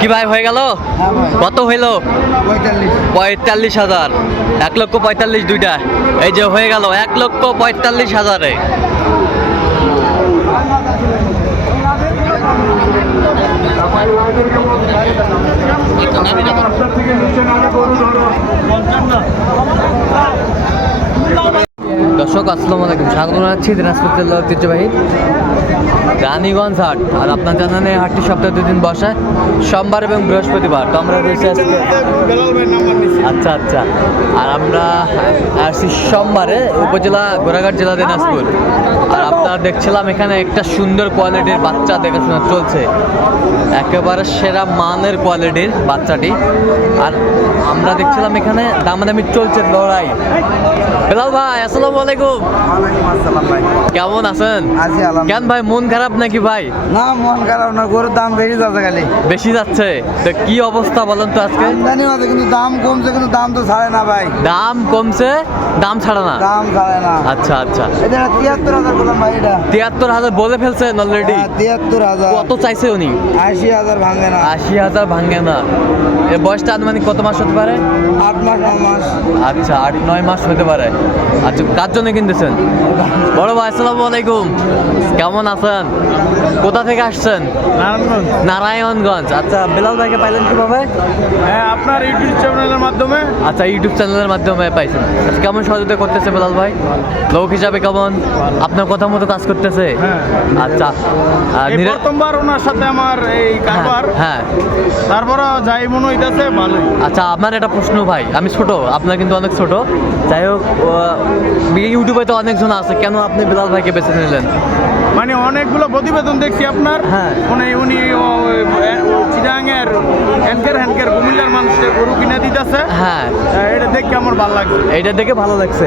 কি ভাই, হয়ে গেল? কত হইল? পঁয়তাল্লিশ হাজার। এক লক্ষ পঁয়তাল্লিশ দুইটা। এই যে হয়ে গেল, এক লক্ষ পঁয়তাল্লিশ হাজারে। দর্শক, আসসালামু আলাইকুম। স্বাগত জানাচ্ছি দিনাজপুর ঐতিহ্যবাহী রানীগঞ্জ হাট। আর আপনার জানান এই হাটটি সপ্তাহে দুই দিন বসায় সোমবার এবং বৃহস্পতিবার। তো আমরা রয়েছি আজকে আচ্ছা আচ্ছা। আর আমরা আসছি সোমবারে উপজেলা গোরাঘাট জেলা দিনাজপুর। আর আপনারা দেখছিলাম এখানে একটা সুন্দর কোয়ালিটির বাচ্চা দেখাশোনা চলছে। একেবারে সেরা মানের কোয়ালিটির বাচ্চাটি। আর আমরা দেখছিলাম এখানে দামাদামি চলছে লড়াই। বেলাল ভাই আসসালামু আলাইকুম। ওয়ালাইকুম ভাই। কেমন আছেন? কেন ভাই মন খারাপ নাকি ভাই? না মন খারাপ না গরুর দাম বেশি যাচ্ছে খালি। বেশি যাচ্ছে? তো কি অবস্থা বলেন তো আজকে? আমদানি আছে কিন্তু দাম কমছে কিন্তু দাম তো ছাড়ে না ভাই। দাম কমছে দাম ছাড়ে না? দাম ছাড়ে না। আচ্ছা আচ্ছা। এটা তিয়াত্তর হাজার বললাম ভাই এটা। তিয়াত্তর হাজার বলে ফেলছেন অলরেডি হ্যাঁ, তিয়াত্তর হাজার। কত চাইছে উনি? আশি হাজার ভাঙে না। আশি হাজার ভাঙে না। এর বয়সটা আনুমানিক কত মাস হতে পারে? আট মাস ন মাস। আচ্ছা আট নয় মাস হতে পারে। আচ্ছা কার জন্য কিনতেছেন? বড় ভাই আসসালামু আলাইকুম। কেমন আছেন? কোথা থেকে আসছেন? নারায়ণগঞ্জ। নারায়ণগঞ্জ। আচ্ছা বেলাল ভাইকে পাইলেন কীভাবে? হ্যাঁ আপনার ইউটিউব চ্যানেলের মাধ্যমে। আচ্ছা ইউটিউব চ্যানেলের মাধ্যমে পাইছেন। আচ্ছা কেমন সহযোগিতা করতেছে বেলাল ভাই? লোক হিসাবে কেমন? আপনার কথা মতো কাজ করতেছে? হ্যাঁ। আচ্ছা প্রথমবার ওনার সাথে আমার এই কারবার। হ্যাঁ। তারপরে যাই মনে হইতাছে ভালোই আচ্ছা আপনার একটা প্রশ্ন ভাই আমি ছোট আপনার কিন্তু অনেক ছোট। যাই হোক ইউটিউবে তো অনেকজন আছে কেন আপনি বেলাল ভাইকে বেছে নিলেন? মানে অনেকগুলো প্রতিবেদন দেখছি আপনার। হ্যাঁ। মানে উনি চিরাঙের হ্যানকের হ্যানকের কুমিল্লার মানুষের গরু কিনে দিতেছে। হ্যাঁ। এটা দেখে আমার ভালো লাগছে। এইটা দেখে ভালো লাগছে?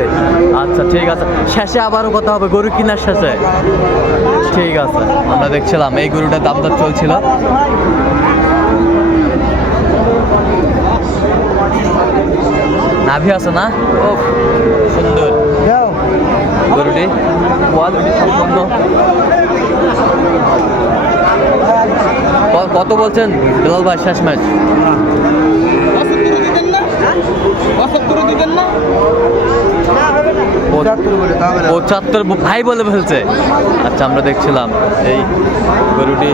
আচ্ছা ঠিক আছে। শেষে আবারও কথা হবে গরু কেনার শেষে। ঠিক আছে আমরা দেখছিলাম এই গরুটার দাম দর চলছিল। নাভি আছে না? ও সুন্দর। গরুটি কোয়ালিটি সম্পন্ন কত বলছেন? বিলাল ভাই শেষ ম্যাচ। পঁচাত্তর ভাই বলে ফেলছে। আচ্ছা আমরা দেখছিলাম এই গরুটি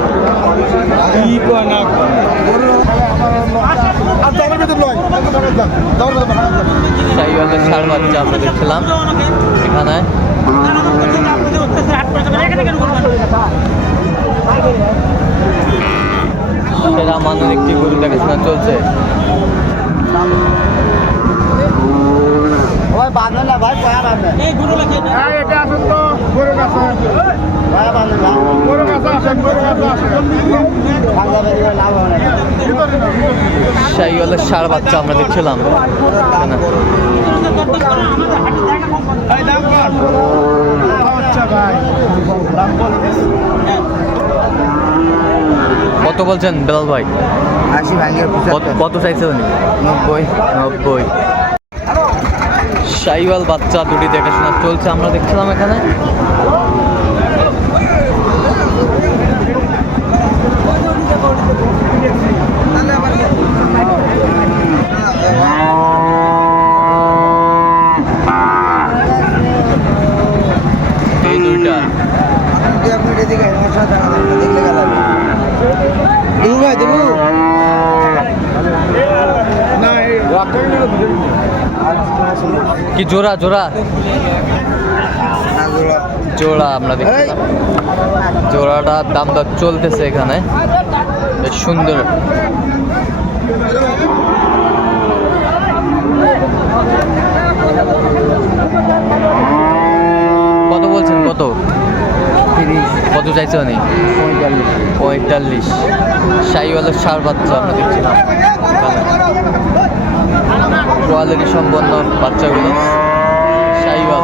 মানের একটি গরু দেখাশোনা চলছে ওই বাঁধে না ভাই পয়া বাঁধে হ্যাঁ এটা আসুন তো। গরু গরু গরু সাইওয়ালের ষাড় বাচ্চা আমরা দেখছিলাম। কত বলছেন বেলাল ভাই? কত চাইছে উনি? নব্বই। নব্বই। সাইওয়াল বাচ্চা দুটি দেখাশোনা চলছে আমরা দেখছিলাম এখানে। এই দুইটা। দেখলে না কি জোড়া জোড়া? জোড়া আমরা দেখছিলাম জোড়াটার দাম দর চলতেছে এখানে। বেশ সুন্দর। কত বলছেন? কত? কত চাইছে উনি? পঁয়তাল্লিশ। পঁয়তাল্লিশ। সাইওয়ালের সার বাচ্চা আমরা দেখছিলাম। কোয়ালিটি সম্পন্ন বাচ্চাগুলো। সাইওয়াল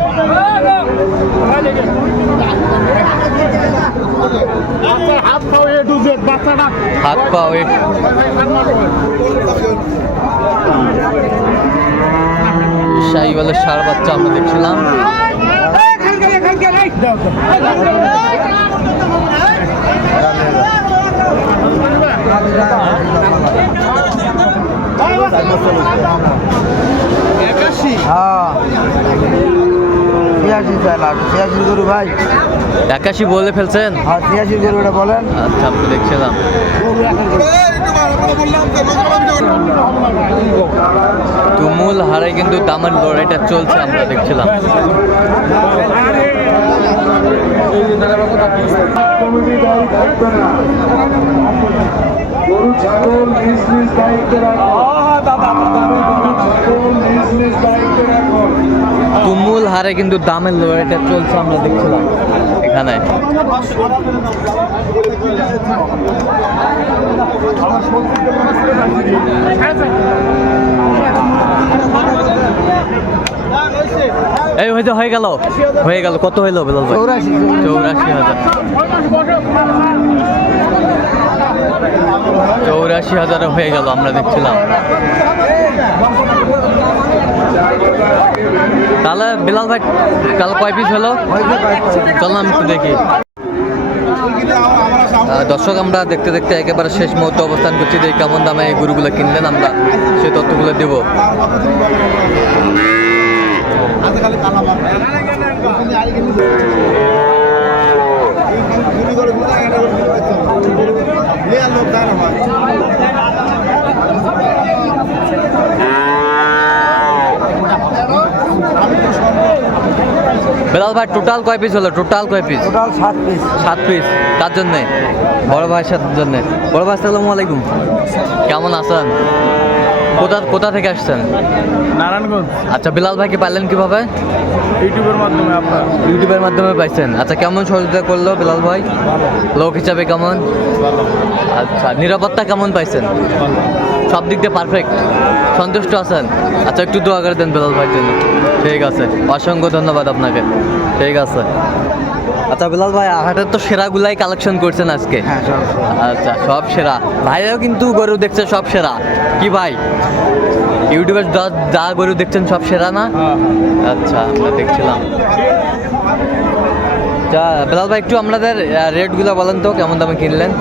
হাত পাও এ টু জেড বাচ্চাটা হাত শাহিওয়ালের সার বাচ্চা আমরা দেখছিলাম। একাশি। হ্যাঁ। ছিয়াশি গরু ভাই। একাশি বলে ফেলছেন? হ্যাঁ ছিয়াশির গরু এটা বলেন। আচ্ছা দেখছিলাম। তুমুল হারে কিন্তু দামের লড়াইটা চলছে আমরা দেখছিলাম। গরু ছাগল নিজ নিজ দায়িত্বে রাখুন হারে কিন্তু দামের লড়াইটা চলছে আমরা দেখছিলাম এখানে। এই হয়তো হয়ে গেল হয়ে গেল কত হইল বেলাল ভাই? চৌরাশি। চৌরাশি হাজার। চৌরাশি হাজার হয়ে গেল আমরা দেখছিলাম। তাহলে বিলাল ভাই কাল কয় পিস হলো? চললাম একটু দেখি। দর্শক, আমরা দেখতে দেখতে একেবারে শেষ মুহূর্তে অবস্থান করছি। যে কেমন দামে এই গরুগুলো কিনলেন আমরা সেই তথ্যগুলো দেবো। ভাই টোটাল কয় পিস হলো? টোটাল কয় পিস টোটাল সাত পিস সাত পিস তার জন্যে? বড় ভাইয়ের সাথে জন্যে। বড় ভাই আসসালামু আলাইকুম। কেমন আছেন? কোথা কোথা থেকে আসছেন? নারায়ণগঞ্জ। আচ্ছা বিলাল ভাইকে পাইলেন কীভাবে? ইউটিউবের মাধ্যমে আপনার। ইউটিউবের মাধ্যমে পাইছেন। আচ্ছা কেমন সহযোগিতা করল বিলাল ভাই? লোক হিসাবে কেমন? আচ্ছা নিরাপত্তা কেমন পাইছেন? সব দিক দিয়ে পারফেক্ট সন্তুষ্ট আছেন? আচ্ছা একটু দোয়া করে দেন বিলাল ভাইয়ের জন্য ঠিক আছে। অসংখ্য ধন্যবাদ আপনাকে। ঠিক আছে। আচ্ছা বিলাল ভাই হাটের তো সেরাগুলাই কালেকশন করছেন আজকে। হ্যাঁ আচ্ছা সব সেরা। ভাইরাও কিন্তু গরু দেখছে সব সেরা। কি ভাই? ইউটিউবে যা- যা গরু দেখছেন সব সেরা না? আচ্ছা আমরা দেখছিলাম। যা বেলাল ভাই একটু আপনাদের রেটগুলো বলেন তো কেমন দামে কিনলেন?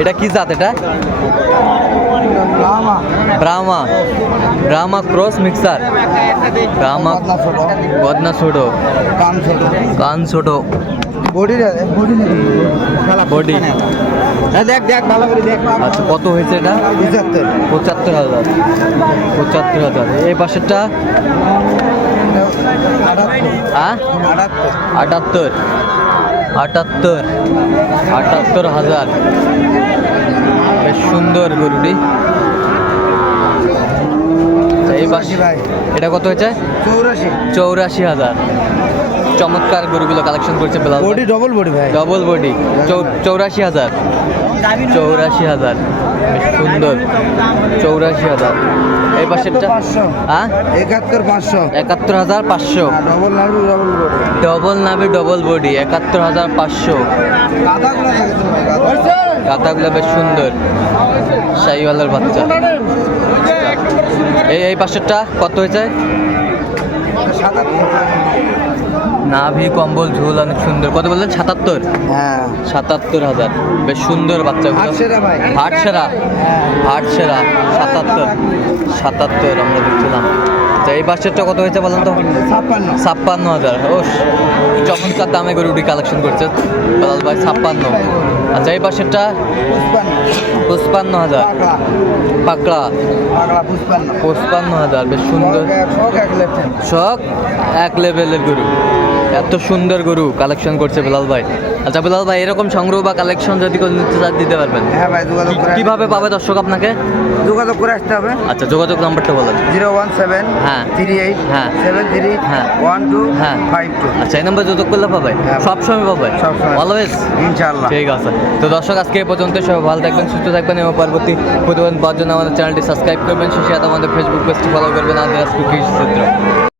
এটা কি জাত এটা? ব্রাহ্মা। ব্রাহ্মা। Cross mixer. ব্রাহ্মা বদনা ছোটো। কান ছোট। কান ছোটো। বডি বডি দেখ দেখ ভালো করে দেখ। আচ্ছা কত হয়েছে এটা? পঁচাত্তর। পঁচাত্তর হাজার। পঁচাত্তর হাজার। এই পাশেরটা? আটাত্তর। আটাত্তর। আটাত্তর। আটাত্তর হাজার। বেশ সুন্দর গরুটি। এই পাশে ভাই। এটা কত হয়েছে? চৌরাশি। চৌরাশি হাজার। চমৎকার গরুগুলো কালেকশন করছে বেলাল বডি ডবল বডি ভাই। ডবল বডি চৌরাশি হাজার। চৌরাশি হাজার। সুন্দর। চৌরাশি হাজার। এই পাশেরটা? হ্যাঁ? একাত্তর পাঁচশো। একাত্তর হাজার পাঁচশো। ডবল নাড়ু ডবল বডি ডবল নাভি ডবল বডি একাত্তর হাজার পাঁচশো। কাতাগুলো বেশ সুন্দর। শাহিওয়ালার বাচ্চা। এই এই পাশেরটা কত হয়েছে? সাতাত্তর। নাভি কম্বল ঝুল অনেক সুন্দর। কত বললেন? সাতাত্তর? হ্যাঁ। সাতাত্তর হাজার। বেশ সুন্দর বাচ্চা হাট সেরা হাট সেরা সাতাত্তর। সাতাত্তর আমরা দেখছিলাম। তো এই বাসেরটা কত হয়েছে বলেন তো? ছাপ্পান্ন। ছাপ্পান্ন হাজার। ও চমৎকার দামে গরুটি কালেকশন করছে। বেলাল ভাই ছাপ্পান্ন। আচ্ছা এই পাশেরটা? পুষ্পান্ন। পঁচপান্ন হাজার। পাকড়া। পুষ্পান্ন। পঁচপান্ন হাজার বেশ সুন্দর। শখ এক- লেভেলের গরু। এত সুন্দর গরু কালেকশন করছে বিলাল ভাই। আচ্ছা বিলাল ভাই এরকম সংগ্রহ বা কালেকশন যদি চায় দিতে পারবেন। হ্যাঁ ভাই যোগাযোগ কীভাবে পাবে দর্শক আপনাকে? যোগাযোগ করে আসতে হবে। আচ্ছা যোগাযোগ নাম্বারটা বলেন। জিরো ওয়ান সেভেন হ্যাঁ। থ্রি এইট হ্যাঁ। সেভেন থ্রি হ্যাঁ। ওয়ান টু হ্যাঁ। Five two. আচ্ছা এই নাম্বার যোগাযোগ করলে পাবে? হ্যাঁ। সব সময় পাবে? সবসময়। অলওয়েজ ইনশাআল্লাহ। ঠিক আছে। তো দর্শক, আজকে এই পর্যন্ত সবাই ভালো থাকবেন, সুস্থ থাকবেন এবং পরবর্তী প্রতিবেদন পাওয়ার জন্য আমাদের চ্যানেলটি সাবস্ক্রাইব করবেন। সেই সাথে আমাদের ফেসবুক পেজটি ফলো করবেন আদিরাজ কুকিজ চিত্র